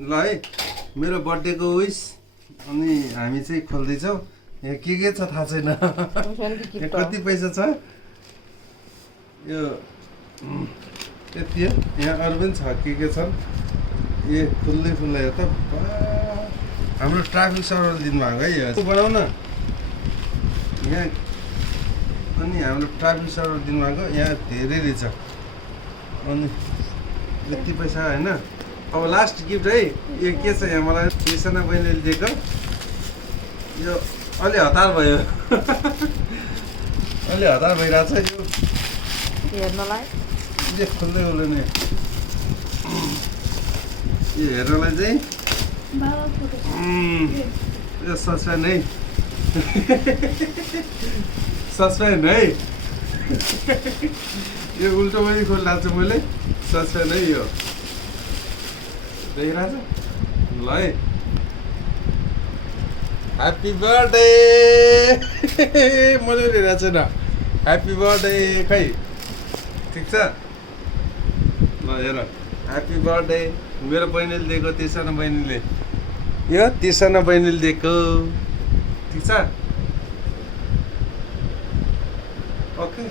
ल है मेरो बर्थडेको विश अनि हामी चाहिँ खोल्दैछौँ यहाँ के छ थाहा छैन यहाँ कति पैसा छ यो यति हो यहाँ अरू पनि छ के छन् ए खुल्दै खुल्दै हो त हाम्रो ट्राफिक सर्भर दिनुभएको है यो बनाऊ न यहाँ अनि हाम्रो ट्राफिक सर्भर दिनुभएको यहाँ धेरै रहेछ अनि यति पैसा होइन अब लास्ट गिफ्ट है यो के छ यहाँ मलाई कृष्ण बहिनीले दिएको यो अलि हतार भयो अलि हतार भइरहेछ यो हेर्नलाई यो खुल्दै खुल्दैन यो हेर्नलाई चाहिँ यो सस्पेन्ड है सस्पेन्ड है यो उल्टो पनि खोलिरहेको छु मैले सस्पेन्ड है यो देखिरहेछ ल है ह्याप्पी बर्थडे मैले लिइरहेको छु न ह्याप्पी बर्थडे खै ठिक छ ल हेर ह्याप्पी बर्थडे मेरो बहिनीले दिएको तिर्सना बहिनीले यो तिर्सना बहिनीले दिएको ठिक छ ओके